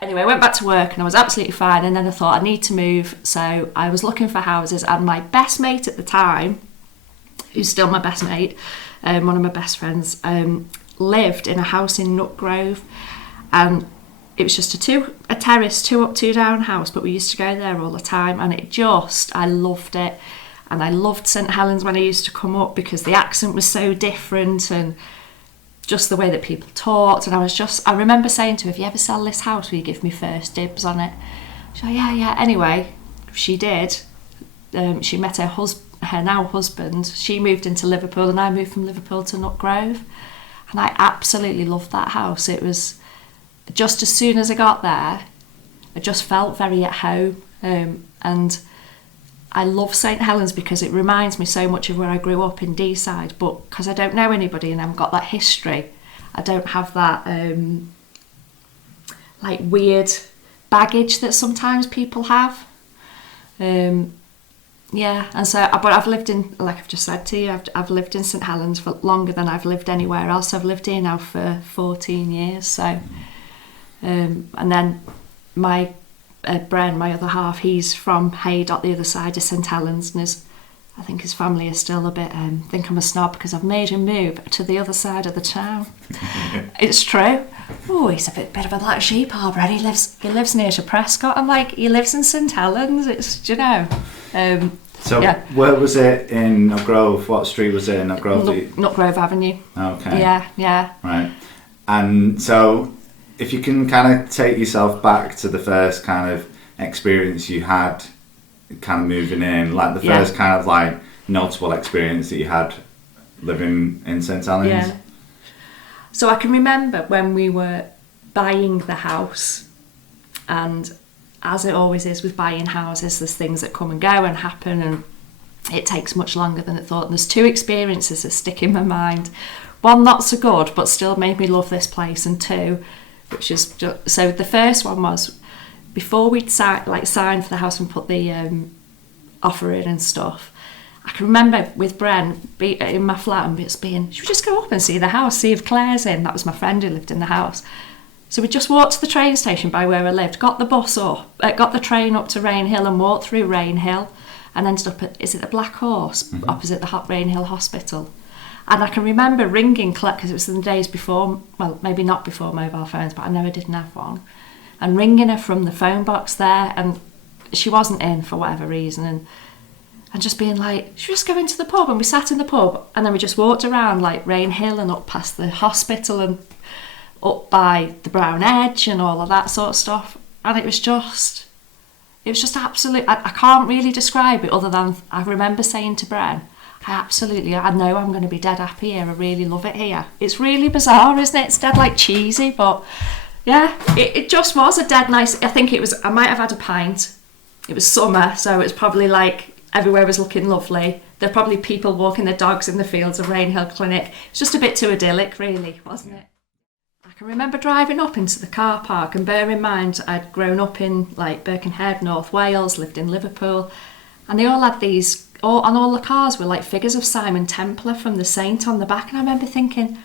Anyway, I went back to work and I was absolutely fine, and then I thought I need to move, so I was looking for houses, and my best mate at the time, who's still my best mate, one of my best friends, lived in a house in Nutgrove, and it was just a terrace, 2 up, 2 down house, but we used to go there all the time, and I loved it. And I loved St Helens when I used to come up because the accent was so different and just the way that people talked. And I remember saying to her, if you ever sell this house, will you give me first dibs on it? She said, yeah. Anyway, she did. She met her now husband. She moved into Liverpool and I moved from Liverpool to Nutgrove. And I absolutely loved that house. It was just as soon as I got there, I just felt very at home. And I love St Helens because it reminds me so much of where I grew up in Deeside, but because I don't know anybody and I haven't got that history, I don't have that like weird baggage that sometimes people have. And so, but I've lived in, like I've just said to you, I've lived in St Helens for longer than I've lived anywhere else. I've lived here now for 14 years. So, and then my Bren, my other half, he's from Haydot, the other side of St Helens, and I think his family is still a bit think I'm a snob because I've made him move to the other side of the town. It's true. Oh, he's a bit of a black sheep, our Bren. He lives near to Prescott. I'm like, he lives in St Helens. It's, So where was it in Nutgrove? What street was it in Nutgrove? Nutgrove Avenue. Okay. Yeah. Right. And so, if you can kind of take yourself back to the first kind of experience you had kind of moving in, like the first kind of like notable experience that you had living in St Helens. Yeah. So I can remember when we were buying the house, and as it always is with buying houses, there's things that come and go and happen, and it takes much longer than it thought. And there's 2 experiences that stick in my mind. One not so good, but still made me love this place, and 2, which is just, so the first one was before we'd signed for the house and put the offer in and stuff. I can remember with Bren in my flat and just being, should we just go up and see the house, see if Claire's in? That was my friend who lived in the house. So we just walked to the train station by where I lived, got the train up to Rainhill and walked through Rainhill and ended up at, is it the Black Horse, opposite the Rainhill Hospital. And I can remember ringing Claire, because it was in the days before, well, maybe not before mobile phones, but I know I didn't have one, and ringing her from the phone box there, and she wasn't in for whatever reason, and just being like, should we just go into the pub? And we sat in the pub, and then we just walked around like Rainhill and up past the hospital and up by the Brown Edge and all of that sort of stuff. And it was just absolute. I can't really describe it other than I remember saying to Bren, I know I'm going to be dead happy here. I really love it here. It's really bizarre, isn't it? It's dead like cheesy, but yeah, it just was a dead nice. I think I might have had a pint. It was summer, so it's probably like everywhere was looking lovely. There were probably people walking their dogs in the fields of Rainhill Clinic. It's just a bit too idyllic, really, wasn't it? I can remember driving up into the car park, and bear in mind I'd grown up in like Birkenhead, North Wales, lived in Liverpool, and they all had these, on all the cars were like figures of Simon Templar from the Saint on the back, and I remember thinking,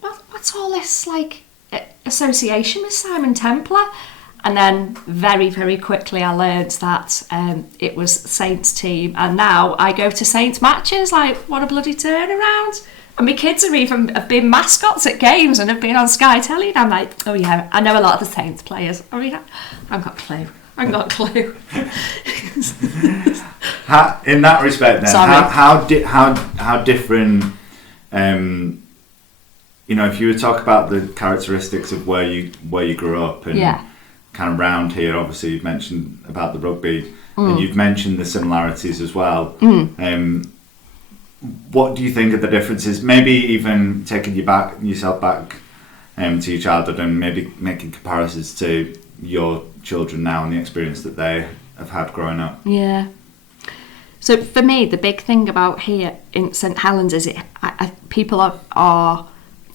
what's all this like association with Simon Templar? And then very, very quickly I learned that it was Saints team, and now I go to Saints matches. Like, what a bloody turnaround. And my kids have been mascots at games and have been on Sky Telly, and I'm like, oh yeah, I know a lot of the Saints players. I mean, I've got a clue. I've got a clue. In that respect then, how different, if you were to talk about the characteristics of where you grew up and kind of round here, obviously you've mentioned about the rugby and you've mentioned the similarities as well. What do you think are the differences? Maybe even taking yourself back to your childhood and maybe making comparisons to your children now and the experience that they have had growing up. Yeah. So for me, the big thing about here in St Helens is people are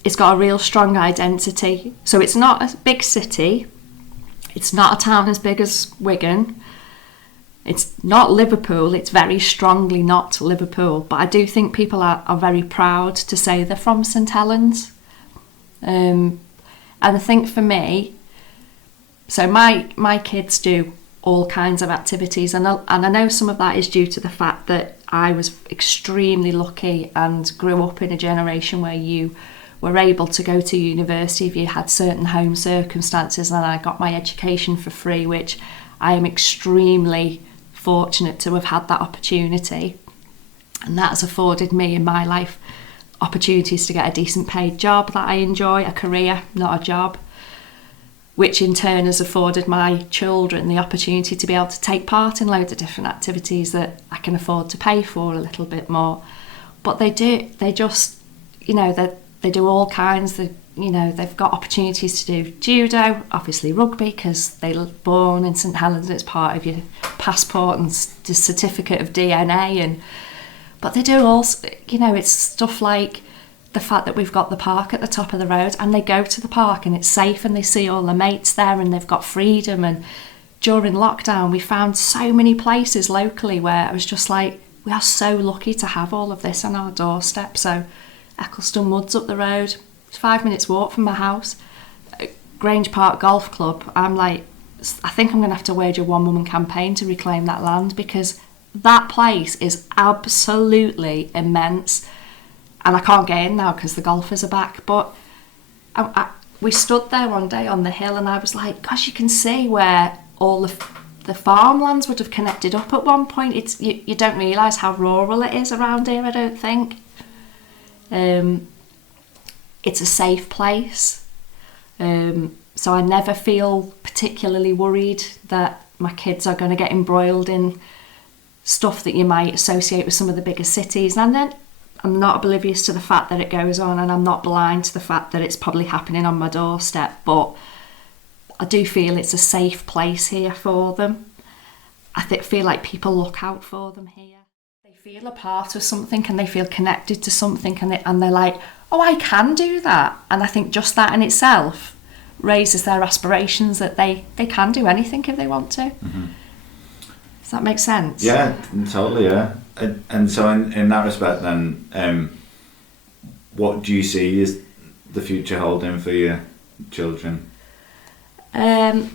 it's got a real strong identity. So it's not a big city. It's not a town as big as Wigan. It's not Liverpool. It's very strongly not Liverpool. But I do think people are very proud to say they're from St Helens. And I think for me, So my kids do all kinds of activities, and I know some of that is due to the fact that I was extremely lucky and grew up in a generation where you were able to go to university if you had certain home circumstances, and I got my education for free, which I am extremely fortunate to have had that opportunity, and that has afforded me in my life opportunities to get a decent paid job that I enjoy, a career, not a job, which in turn has afforded my children the opportunity to be able to take part in loads of different activities that I can afford to pay for a little bit more. But they just, you know, they do all kinds. They've got opportunities to do judo, obviously rugby, because they were born in St Helens, it's part of your passport and the certificate of DNA. But they do also, you know, it's stuff like the fact that we've got the park at the top of the road, and they go to the park and it's safe and they see all the mates there and they've got freedom. And during lockdown, we found so many places locally where I was just like, we are so lucky to have all of this on our doorstep. So Eccleston Woods up the road, it's 5 minutes walk from my house. Grange Park Golf Club, I'm like, I think I'm going to have to wage a one-woman campaign to reclaim that land, because that place is absolutely immense. And I can't get in now because the golfers are back. But we stood there one day on the hill and I was like, gosh, you can see where all the farmlands would have connected up at one point. It's you don't realise how rural it is around here, I don't think. It's a safe place. So I never feel particularly worried that my kids are going to get embroiled in stuff that you might associate with some of the bigger cities. And then I'm not oblivious to the fact that it goes on, and I'm not blind to the fact that it's probably happening on my doorstep, but I do feel it's a safe place here for them. I feel like people look out for them here. They feel a part of something and they feel connected to something, and they're like, oh, I can do that. And I think just that in itself raises their aspirations that they can do anything if they want to. Mm-hmm. Does that make sense? Yeah, totally, yeah. And so in that respect then, what do you see as the future holding for your children? Well,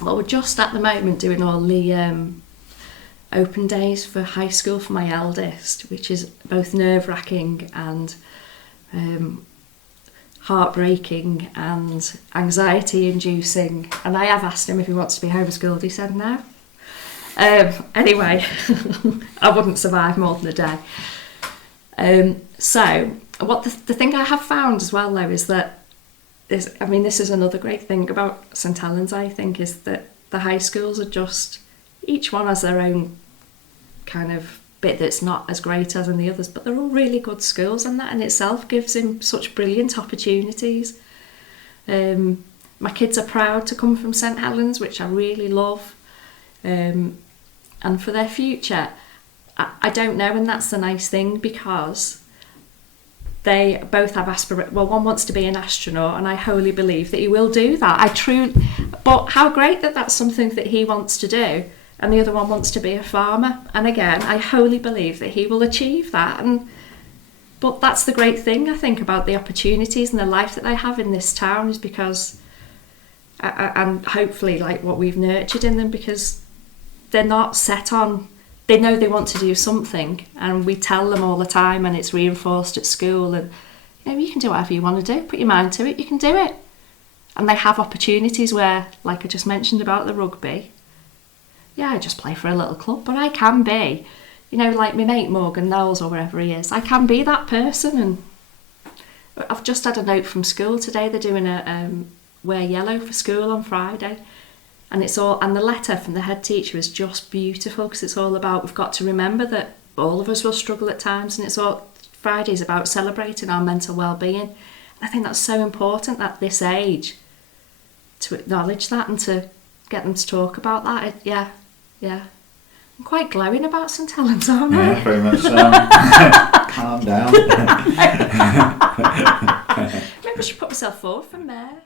we're just at the moment doing all the open days for high school for my eldest, which is both nerve-wracking and heartbreaking and anxiety-inducing. And I have asked him if he wants to be homeschooled. He said no. Anyway, I wouldn't survive more than a day. So what the thing I have found as well, though, is that this is another great thing about St Helens, I think, is that the high schools are just, each one has their own kind of bit that's not as great as in the others, but they're all really good schools, and that in itself gives him such brilliant opportunities. My kids are proud to come from St Helens, which I really love. And for their future, I don't know, and that's the nice thing, because they both have aspirations. Well, one wants to be an astronaut, and I wholly believe that he will do that. But how great that that's something that he wants to do, and the other one wants to be a farmer. And again, I wholly believe that he will achieve that. But that's the great thing, I think, about the opportunities and the life that they have in this town, is because, and hopefully like what we've nurtured in them, because they're not set on, they know they want to do something, and we tell them all the time, and it's reinforced at school, and you can do whatever you want to do, put your mind to it, you can do it. And they have opportunities where, like I just mentioned about the rugby, I just play for a little club, but I can be, like my mate Morgan Knowles or wherever he is, I can be that person. And I've just had a note from school today, they're doing a wear yellow for school on Friday. And the letter from the head teacher is just beautiful, because it's all about, we've got to remember that all of us will struggle at times, and Friday's about celebrating our mental well-being. And I think that's so important at this age, to acknowledge that and to get them to talk about that. Yeah. I'm quite glowing about St Helens, aren't I? Yeah, very much so. Calm down. Maybe I should put myself forward for mayor.